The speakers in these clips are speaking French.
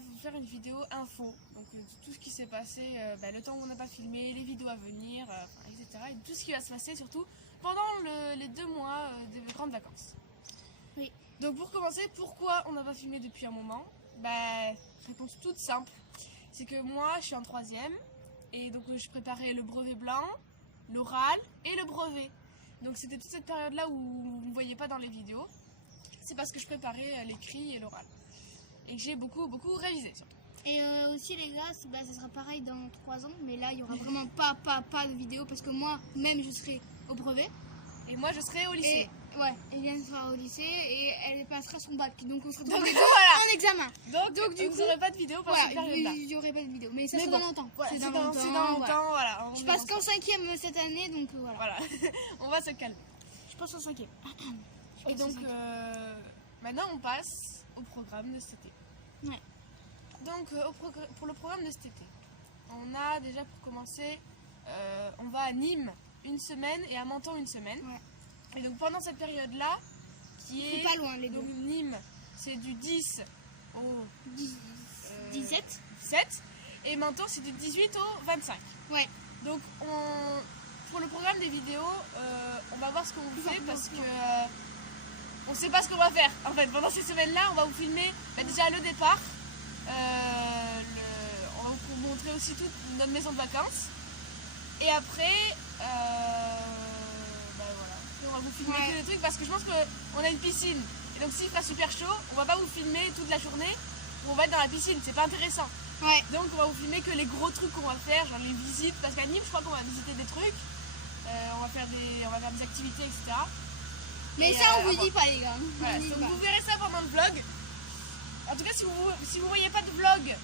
vous faire une vidéo info, donc tout ce qui s'est passé, le temps où on n'a pas filmé, les vidéos à venir, etc. Et tout ce qui va se passer surtout pendant les 2 mois des grandes vacances. Oui. Donc pour commencer, pourquoi on n'a pas filmé depuis un moment? Réponse toute simple, c'est que moi je suis en 3e et donc je préparais le brevet blanc, l'oral et le brevet. Donc c'était toute cette période-là où vous ne me voyez pas dans les vidéos. C'est parce que je préparais l'écrit et l'oral. Et que j'ai beaucoup révisé surtout. Et aussi les gars, ça sera pareil dans 3 ans, mais là il y aura vraiment pas de vidéo parce que moi même je serai au brevet. Et moi je serai au lycée. Et Eliane sera au lycée et elle passera son bac. Donc on sera tous Donc, les deux voilà. en examen. Donc du coup, vous n'aurez pas de vidéo pendant cette période-là. Il n'y aurait pas de vidéo, mais ça Mais c'est bon, dans longtemps. Voilà, c'est dans longtemps, voilà. Je passe qu'en 5e cette année, donc voilà. Voilà, on va se calmer. Je passe en 5e. Et donc maintenant on passe au programme de cet été. Ouais. Donc pour le programme de cet été, on a déjà pour commencer, on va à Nîmes une semaine et à Menton une semaine. Ouais. Et donc pendant cette période-là, qui est... C'est pas loin les deux. Donc Nîmes, c'est du 10 au 17. 17 et Menton c'est du 18 au 25. Ouais. Donc pour le programme des vidéos, on va voir ce qu'on vous fait parce que on sait pas ce qu'on va faire. En fait, pendant ces semaines-là, on va vous filmer déjà le départ. On va vous montrer aussi toute notre maison de vacances. Et après, voilà. Et on va vous filmer que des trucs parce que je pense qu'on a une piscine. Et donc s'il fera super chaud, on va pas vous filmer toute la journée où on va être dans la piscine. C'est pas intéressant. Ouais. Donc on va vous filmer que les gros trucs qu'on va faire, genre les visites. Parce qu'à Nîmes, je crois qu'on va visiter des trucs. On va faire des activités, etc. Mais ça, on vous dit pas, les gars. Voilà, donc vous verrez ça pendant le vlog. En tout cas, si vous voyez pas de vlog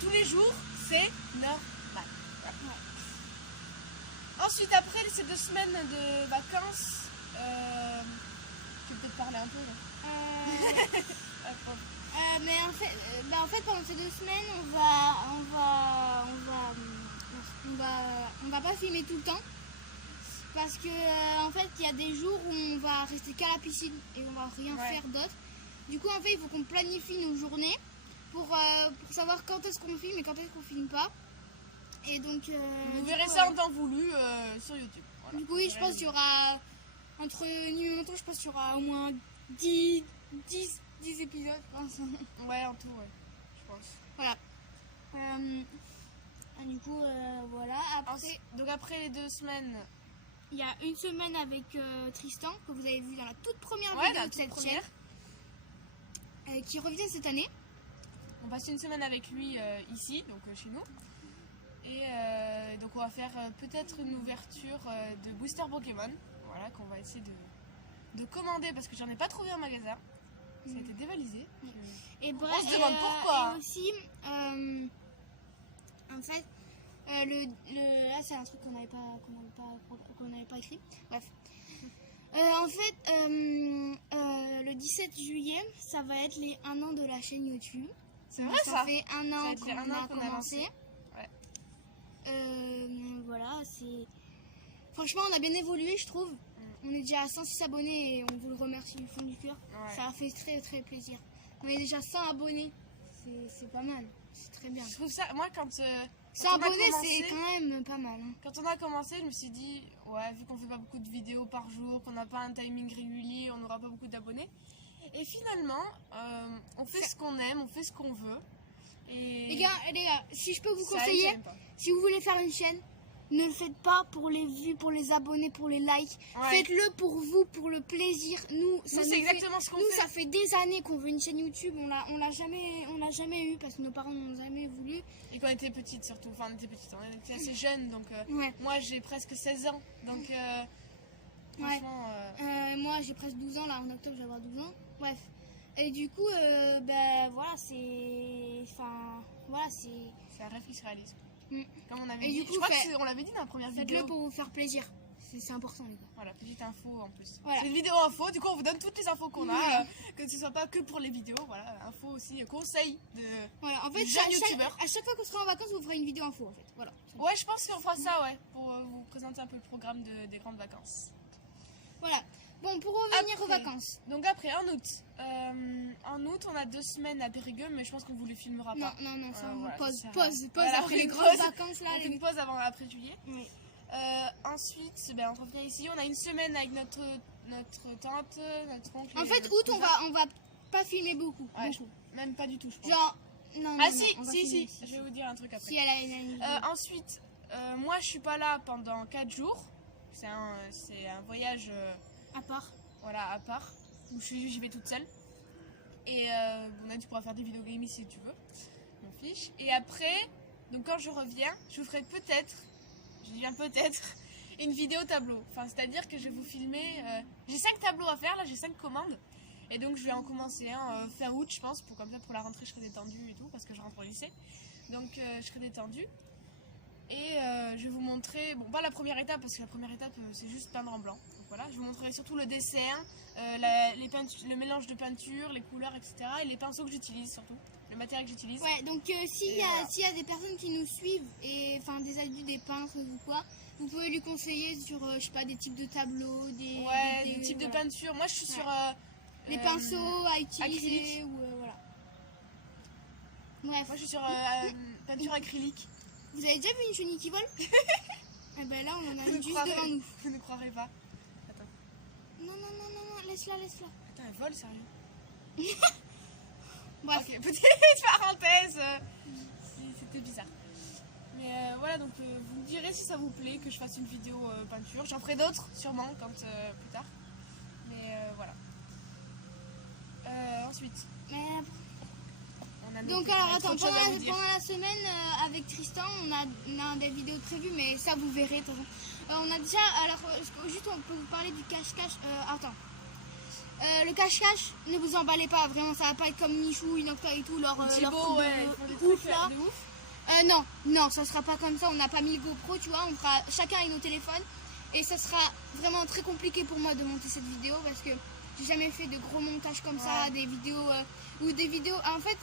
tous les jours, c'est normal. Voilà. Ensuite, après ces 2 semaines de vacances, tu peux peut-être parler un peu là. Mais en fait, pendant ces 2 semaines, on va pas filmer tout le temps. Parce que en fait il y a des jours où on va rester qu'à la piscine et on va rien faire d'autre. Du coup en fait il faut qu'on planifie nos journées pour savoir quand est-ce qu'on filme et quand est-ce qu'on filme pas. Et donc vous verrez ça en temps voulu sur YouTube. Voilà. Du coup oui, je pense qu'il y aura entre Nîmes et Menton, je pense qu'il y aura au moins 10 épisodes, je pense. Ouais, en tout, ouais, je pense. Voilà. Du coup voilà. Donc après les 2 semaines. Il y a une semaine avec Tristan, que vous avez vu dans la toute première vidéo de cette chaîne, qui revient cette année. On passe une semaine avec lui ici, donc chez nous. Et donc on va faire peut-être une ouverture de booster Pokémon, voilà, qu'on va essayer de commander parce que j'en ai pas trouvé en magasin. Ça a été dévalisé. Et bref, on se demande pourquoi. Et aussi, en fait, là c'est un truc qu'on n'avait pas écrit. Bref. En fait, le 17 juillet, ça va être les 1 an de la chaîne YouTube. C'est vrai ça. Ça fait 1 an qu'on a commencé. Ouais. Voilà, c'est... Franchement, on a bien évolué, je trouve. On est déjà à 106 abonnés et on vous le remercie du fond du cœur. Ouais. Ça a fait très très plaisir. On est déjà 100 abonnés. C'est pas mal. C'est très bien. Je trouve ça, moi quand 100 abonnés, c'est quand même pas mal. Hein. Quand on a commencé, je me suis dit, ouais, vu qu'on fait pas beaucoup de vidéos par jour, qu'on n'a pas un timing régulier, on n'aura pas beaucoup d'abonnés. Et finalement, on fait ce qu'on aime, on fait ce qu'on veut. Et les gars, si je peux vous conseiller, si vous voulez faire une chaîne, ne le faites pas pour les vues, pour les abonnés, pour les likes. Ouais. Faites-le pour vous, pour le plaisir. Nous c'est exactement ce qu'on fait. Nous, ça fait des années qu'on veut une chaîne YouTube. On l'a jamais eu parce que nos parents n'ont jamais voulu. Et quand on était petite surtout. Enfin, on était petite, on était assez jeunes. Donc, moi, j'ai presque 16 ans. Donc, franchement... moi, j'ai presque 12 ans. Là, en octobre, je vais avoir 12 ans. Bref. Et du coup, voilà, c'est... Enfin, voilà, c'est... C'est un rêve qui se réalise. Comme on avait dit, du coup, je crois qu'on l'avait dit dans la première vidéo. Faites-le pour vous faire plaisir. C'est important, les gars. Voilà, petite info en plus. Voilà. C'est une vidéo info, du coup on vous donne toutes les infos qu'on a, que ce soit pas que pour les vidéos, voilà, info aussi, conseils de voilà, en fait, jeunes youtubeurs. À chaque fois qu'on sera en vacances, on vous fera une vidéo info en fait. Voilà. Ouais, je pense qu'on fera ça, ouais, pour vous présenter un peu le programme des grandes vacances. Voilà. Bon, pour revenir aux Après. vacances. Donc après, en août. En août, on a 2 semaines à Périgueux, mais je pense qu'on vous les filmera Non, pas. non, ça, Voilà, pause, ça sert à pause, rien. pause Voilà, après on les fait grosses pause. vacances là. On fait une pause après juillet. Oui. Ensuite, ben, on revient ici. On a une semaine avec notre tante, notre oncle. En et fait, notre août, cousin. on va pas filmer beaucoup. Ouais, beaucoup. Même pas du tout, je pense. Genre, non, Ah non, si, on va si, filmer, si, je vais vous dire un truc après. Si elle a une Ensuite, moi je suis pas là pendant 4 jours. C'est un voyage à part. voilà, à part, où j'y vais toute seule. Et on a dit qu'on va faire des vidéos gaming si tu veux. Je m'en fiche. Et après, donc quand je reviens, je vous ferai peut-être, je dis bien peut-être, une vidéo tableau. Enfin, c'est-à-dire que je vais vous filmer. J'ai 5 tableaux à faire, là j'ai 5 commandes. Et donc je vais en commencer un fin août, je pense, pour comme ça pour la rentrée je serai détendue et tout, parce que je rentre au lycée. Donc je serai détendue. Et je vais vous montrer, bon pas la première étape, parce que la première étape c'est juste peindre en blanc. Donc voilà, je vous montrerai surtout le dessin, le mélange de peinture, les couleurs, etc. Et les pinceaux que j'utilise surtout, le matériel que j'utilise. Ouais, donc s'il voilà. y a des personnes qui nous suivent, et enfin des adultes, des peintres ou quoi, vous pouvez lui conseiller sur, je sais pas, des types de tableaux, des types de peinture. Moi je suis sur... les pinceaux à utiliser, acrylique. ou voilà. Bref. Moi je suis sur peinture acrylique. Vous avez déjà vu une chenille qui vole? Eh ben là, on en a Vous une ne juste croirez- devant nous. Vous ne croirez pas. Attends, Non, laisse-la. attends, elle vole sérieux? Bref. Ok, petite parenthèse. C'était bizarre. Mais voilà, donc vous me direz si ça vous plaît que je fasse une vidéo peinture. J'en ferai d'autres sûrement quand plus tard. Mais voilà. Ensuite, Mais on a donc on a alors trop attends, de choses à vous dire. pendant la semaine avec Tristan, on a des vidéos prévues, mais ça vous verrez de toute façon. On a déjà, alors juste on peut vous parler du cache-cache. Attends. Le cache-cache, ne vous emballez pas, vraiment ça va pas être comme Michou, Inocta et tout, leur Thibaut, truc ouais, de ils font des ouf trucs là. de ouf. Non, ça sera pas comme ça, on n'a pas mis le GoPro, tu vois, on fera chacun avec nos téléphones. Et ça sera vraiment très compliqué pour moi de monter cette vidéo parce que j'ai jamais fait de gros montages comme ça, des vidéos ou des vidéos. En fait,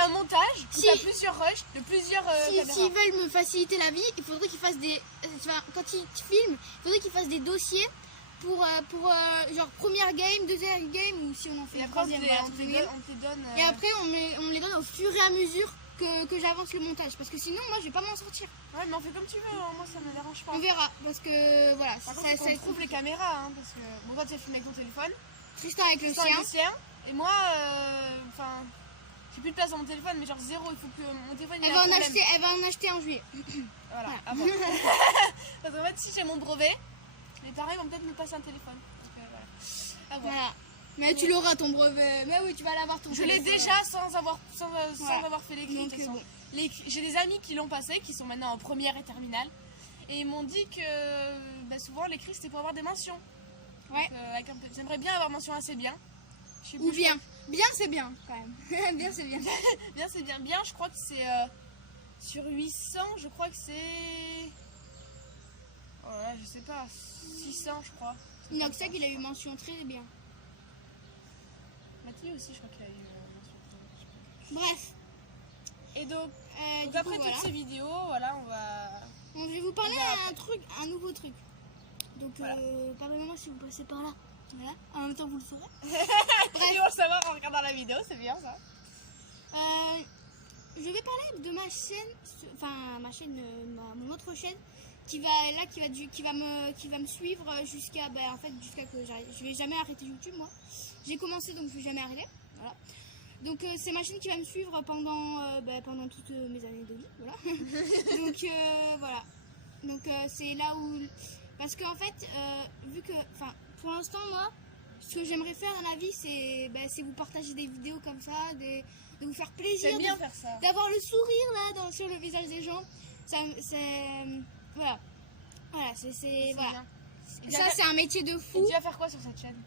Un montage où Si- t'as plusieurs rushs de plusieurs caméras. s'ils veulent me faciliter la vie, il faudrait qu'ils fassent des. Enfin, quand ils filment, il faudrait qu'ils fassent des dossiers pour genre première game, deuxième game ou si on en fait Et une après, troisième. Voilà, on fait mieux. on te les donne. Et après, on me les donne au fur et à mesure que j'avance le montage parce que sinon, moi, je vais pas m'en sortir. Ouais, mais on fait comme tu veux, hein. Moi ça me dérange pas. On verra parce que voilà, Par ça, contre, ça, on trouve les caméras, hein, parce que bon, toi tu as filmé avec ton téléphone, Tristan avec le Tristan sien. avec le sien, et moi, enfin, j'ai plus de place dans mon téléphone, mais genre zéro, il faut que mon téléphone il ait un problème. Elle va en acheter en juillet. Voilà, Voilà. à voir. Parce qu'en fait, si j'ai mon brevet, les parents vont peut-être me passer un téléphone. Donc, voilà. À voir. Voilà. Mais tu l'auras ton brevet. Mais oui, tu vas l'avoir ton Je l'ai téléphone. déjà sans avoir fait l'écrit. Donc, de toute façon. bon. J'ai des amis qui l'ont passé, qui sont maintenant en première et terminale, et ils m'ont dit que souvent l'écrit c'était pour avoir des mentions. Ouais. Donc, j'aimerais bien avoir mention assez bien. Je sais Ou plus, bien. Bien, c'est bien quand même. Bien, c'est bien. Bien, c'est bien. Bien, je crois que c'est sur 800, je crois que c'est. Oh là là, je sais pas, 600, je crois. Inoxac, il a eu mention très bien. Mathieu aussi, je crois qu'il a eu mention. Bref. Et donc, Du après coup, toutes voilà. ces vidéos, voilà, on va. Bon, je vais vous parler On verra un nouveau truc. Donc, Voilà. pardonnez-moi si vous passez par là. Voilà. En même temps, vous le saurez. Ils vont le savoir en regardant la vidéo, c'est bien ça. Je vais parler de ma chaîne, enfin mon autre chaîne qui va me suivre jusqu'à que j'arrête. Je vais jamais arrêter YouTube moi. J'ai commencé donc je vais jamais arrêter. Voilà. Donc c'est ma chaîne qui va me suivre pendant toutes mes années de vie. Voilà. Donc voilà. Donc c'est là où parce qu'en fait vu que pour l'instant moi ce que j'aimerais faire dans la vie c'est vous partager des vidéos comme ça, de vous faire plaisir, J'aime bien faire ça. d'avoir le sourire là sur le visage des gens. Voilà c'est voilà. Bien. Ça c'est un métier de Et fou. tu vas faire quoi sur cette chaîne?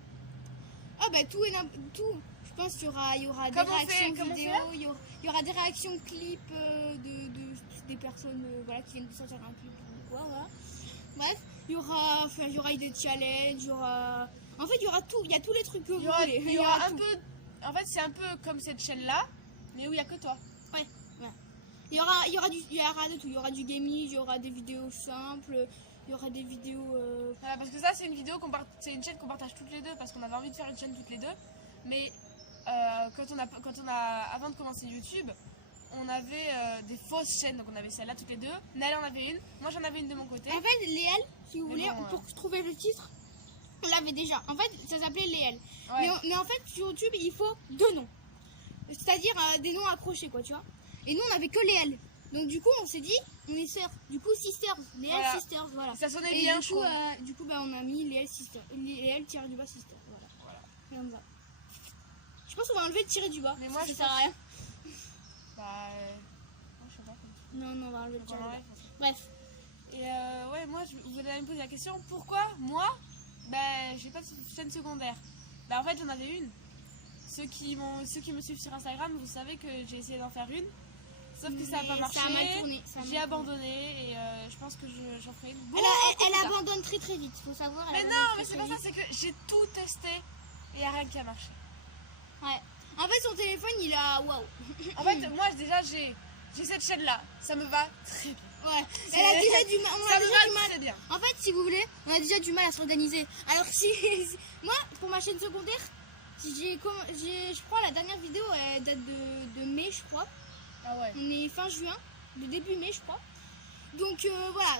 Ah bah tout. Je pense qu'il y aura des Comment réactions comment vidéo, faire il y aura des réactions clips des personnes voilà, qui viennent de sortir un clip ou quoi, voilà. Bref, il y aura des challenges, en fait il y aura tout, il y a tous les trucs que vous voulez. Il y aura un tout. peu. En fait, c'est un peu comme cette chaîne-là, mais où il n'y a que toi. Il y aura de tout, il y aura du gaming, il y aura des vidéos simples, il y aura des vidéos. Voilà, parce que ça c'est une vidéo c'est une chaîne qu'on partage toutes les deux parce qu'on avait envie de faire une chaîne toutes les deux. Mais avant de commencer YouTube, on avait des fausses chaînes, donc on avait celle-là toutes les deux. Naël en avait une, moi j'en avais une de mon côté. En fait, Léel, si vous Mais voulez, bon, pour trouver le titre, on l'avait déjà. En fait, ça s'appelait Léel. Ouais. Mais en fait, sur YouTube, il faut 2 noms. C'est-à-dire des noms accrochés, quoi, tu vois. Et nous, on avait que Léel. Donc, du coup, on s'est dit, on est sœurs. Du coup, Sisters. Léel Voilà. Sisters, voilà. Ça sonnait Et bien, du je coup, trouve. bah, on a mis Léel Sisters. Léel-du-bas Sisters. Voilà. Comme ça. Je pense qu'on va enlever le tiré du bas. Mais moi, ça je sert à pense- rien. Bah, moi, je sais pas. Non, on va enlever le tiré du bas. Ouais. Bref. Et ouais, moi, vous allez me poser la question, pourquoi moi, ben, j'ai pas de chaîne secondaire? Bah, en fait, j'en avais une. Ceux qui me suivent sur Instagram, vous savez que j'ai essayé d'en faire une. Sauf que ça n'a pas Mais marché. ça a mal tourné. J'ai abandonné et je pense que j'en ferai une. Elle, beaucoup elle plus tard. abandonne très très vite, faut savoir. Mais elle non, abandonne mais très, c'est très pas ça, vite. c'est que j'ai tout testé et il n'y a rien qui a marché. Ouais. En fait, son téléphone, il a. Waouh. En fait, moi déjà, j'ai cette chaîne-là. Ça me va très bien. Ouais. C'est- Elle a déjà du mal. On Ça a me déjà du va mal. très bien. En fait, si vous voulez, on a déjà du mal à s'organiser. Alors si moi, pour ma chaîne secondaire, je crois la dernière vidéo elle date de mai, je crois. Ah ouais. On est fin juin, de début mai, je crois. Donc voilà,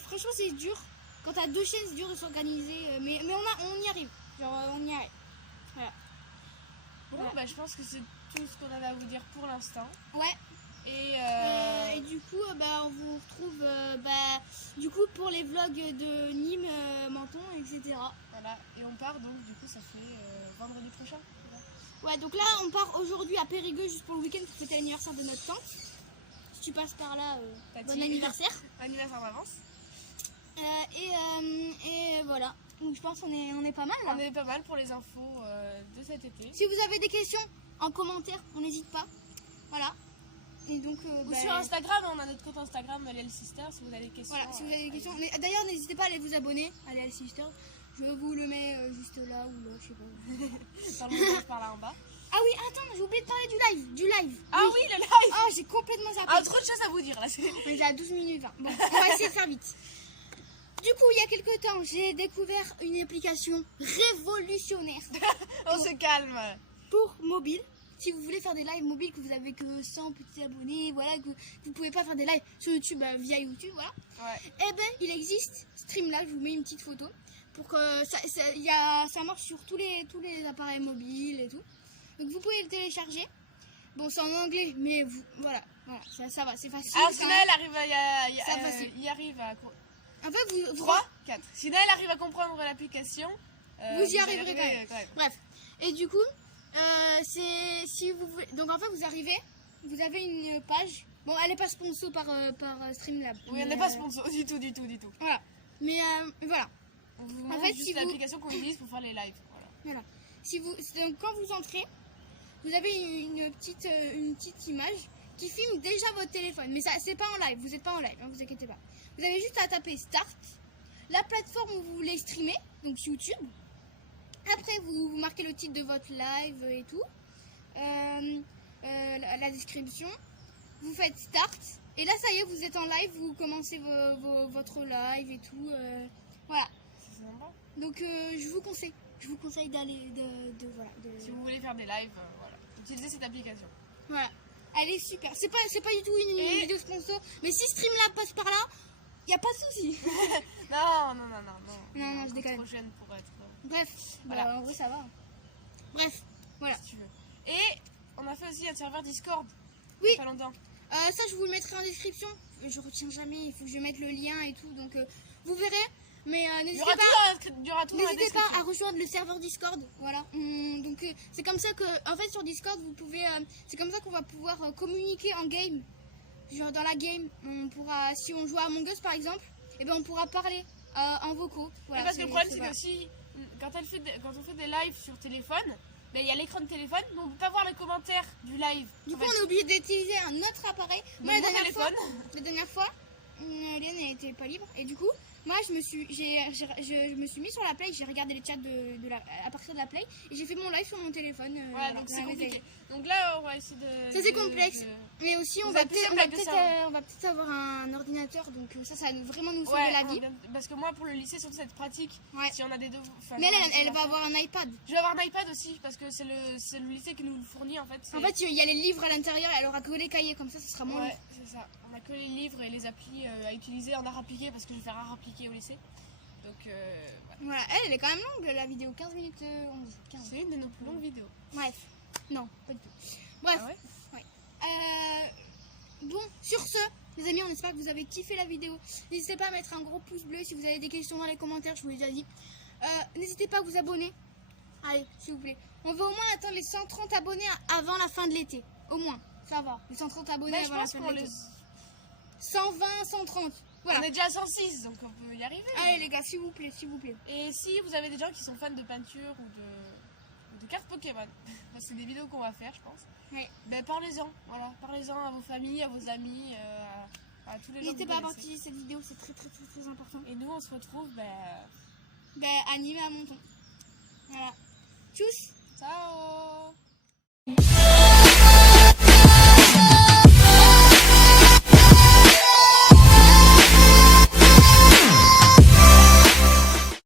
franchement c'est dur. Quand t'as 2 chaînes, c'est dur de s'organiser. Mais on y arrive. Genre on y arrive. Voilà. Bon, Ouais. bah, je pense que c'est tout ce qu'on avait à vous dire pour l'instant. Ouais. Et Et du coup, bah, on vous retrouve du coup pour les vlogs de Nîmes, Menton, etc. voilà. Et on part donc, du coup, ça fait vendredi prochain. Ouais, donc là, on part aujourd'hui à Périgueux juste pour le week-end pour fêter l'anniversaire de notre tante. Si tu passes par là, Tati. bon anniversaire. Anniversaire d'avance. Et voilà. Donc je pense qu'on est pas mal là. On est pas mal pour les infos de cet été. Si vous avez des questions en commentaire, on n'hésite pas. Voilà. Et donc, Ou sur Instagram, on a notre compte Instagram, Léel Sister, si vous avez des questions. voilà, si vous avez des questions. Mais d'ailleurs, n'hésitez pas à aller vous abonner à Léel Sister. Je vous le mets juste là ou là, je sais pas. Dans le montage par là en bas. Ah oui, attends, j'ai oublié de parler du live. Ah oui, le live. Ah, j'ai complètement zappé. Ah, trop de choses à vous dire là. Mais j'ai à 12 minutes 20. Bon, on va essayer de faire vite. Du coup, il y a quelques temps, j'ai découvert une application révolutionnaire On se calme. pour mobile. Si vous voulez faire des lives mobiles, que vous avez que 100 petits abonnés, voilà, que vous pouvez pas faire des lives sur YouTube via YouTube, voilà. Ouais. Eh ben, il existe Streamlabs, je vous mets une petite photo pour que ça marche sur tous les appareils mobiles et tout. Donc vous pouvez le télécharger. Bon, c'est en anglais, mais voilà, ça va, c'est facile. Alors, quand Sina, même. elle arrive C'est facile. il arrive à. En fait, 3, 4. Sina, elle arrive à comprendre l'application. Vous y arriverez quand même. même. Bref. Et du coup, si vous voulez, donc en fait, vous arrivez, vous avez une page. Bon, elle n'est pas sponsor par Streamlabs. Oui, on mais, n'est pas sponsor du tout. Voilà. Mais voilà. On vous En montre fait, juste si vous- l'application qu'on utilise pour faire les lives. Voilà. Donc, quand vous entrez, vous avez une petite image qui filme déjà votre téléphone. Mais ça, c'est pas en live. Vous n'êtes pas en live, hein, vous inquiétez pas. Vous avez juste à taper Start, la plateforme où vous voulez streamer, donc YouTube. Après, vous marquez le titre de votre live et tout. La description. Vous faites Start. Et là, ça y est, vous êtes en live. Vous commencez votre live et tout. Voilà. C'est sympa. Donc, je vous conseille d'aller. Si vous voulez faire des lives, voilà. Utilisez cette application. Voilà. Elle est super. C'est pas du tout une Et- vidéo sponsor. Mais si Streamlabs passe par là, y a pas de souci. Non, Non, je Encore déconne. trop jeune pour être. Bref, Voilà. bah, en vrai, ça va. Bref, voilà. Si tu veux. Et on a fait aussi un serveur Discord. Oui. Il y a pas longtemps. Ça, je vous le mettrai en description. Je retiens jamais. Il faut que je mette le lien et tout. Donc, vous verrez. Mais Il y n'hésitez aura pas. il y aura tout dans la N'hésitez pas description. à rejoindre le serveur Discord, voilà. Donc c'est comme ça que, en fait, sur Discord, vous pouvez, c'est comme ça qu'on va pouvoir communiquer en game, genre dans la game. On pourra, si on joue à Among Us par exemple, et ben on pourra parler en vocaux. Voilà, Et parce que le problème, c'est que voilà. aussi, quand on fait des lives sur téléphone, ben, il y a l'écran de téléphone, mais on peut pas voir les commentaires du live. Du En coup, fait, on est obligé d'utiliser un autre appareil. donc Moi, mon téléphone. la dernière fois, Hélène n'était pas libre, et du coup, Moi, je me suis mis sur la Play, j'ai regardé les chats à partir de la Play et j'ai fait mon live sur mon téléphone. Ouais, donc c'est compliqué. Donc là, on va essayer de... Ça, c'est complexe. Mais aussi, on va peut-être avoir un ordinateur, donc ça va vraiment nous sauver la vie. Parce que moi, pour le lycée, surtout, c'est pratique. Ouais. Si on a des devoirs... Mais elle va avoir un iPad. Je vais avoir un iPad aussi, parce que c'est le lycée qui nous le fournit, en fait. En fait, il y a les livres à l'intérieur, elle aura que les cahiers, comme ça sera moins lourd. Ouais, c'est ça. On a que les livres et les applis à utiliser en art appliqué, parce que je vais faire art appliqué au lycée. Donc, voilà, elle est quand même longue, la vidéo, 15 minutes 11. 15. C'est une de nos plus longues vidéos. Bref, non, pas du tout. Bref, Ah ouais. Bon, sur ce, les amis, on espère que vous avez kiffé la vidéo. N'hésitez pas à mettre un gros pouce bleu si vous avez des questions dans les commentaires, je vous l'ai déjà dit. N'hésitez pas à vous abonner. Allez, s'il vous plaît. On va au moins atteindre les 130 abonnés avant la fin de l'été. Au moins, ça va. Les 130 abonnés avant la fin de l'été. 120, 130. Voilà. On est déjà à 106, donc on peut y arriver. Allez les gars, s'il vous plaît, s'il vous plaît. Et si vous avez des gens qui sont fans de peinture ou de cartes Pokémon, c'est des vidéos qu'on va faire, je pense. Ouais. Ben parlez-en, voilà, parlez-en à vos familles, à vos amis, à tous les gens. N'hésitez pas à partager cette vidéo, c'est très très très très important. Et nous, on se retrouve, à Nîmes et à Menton.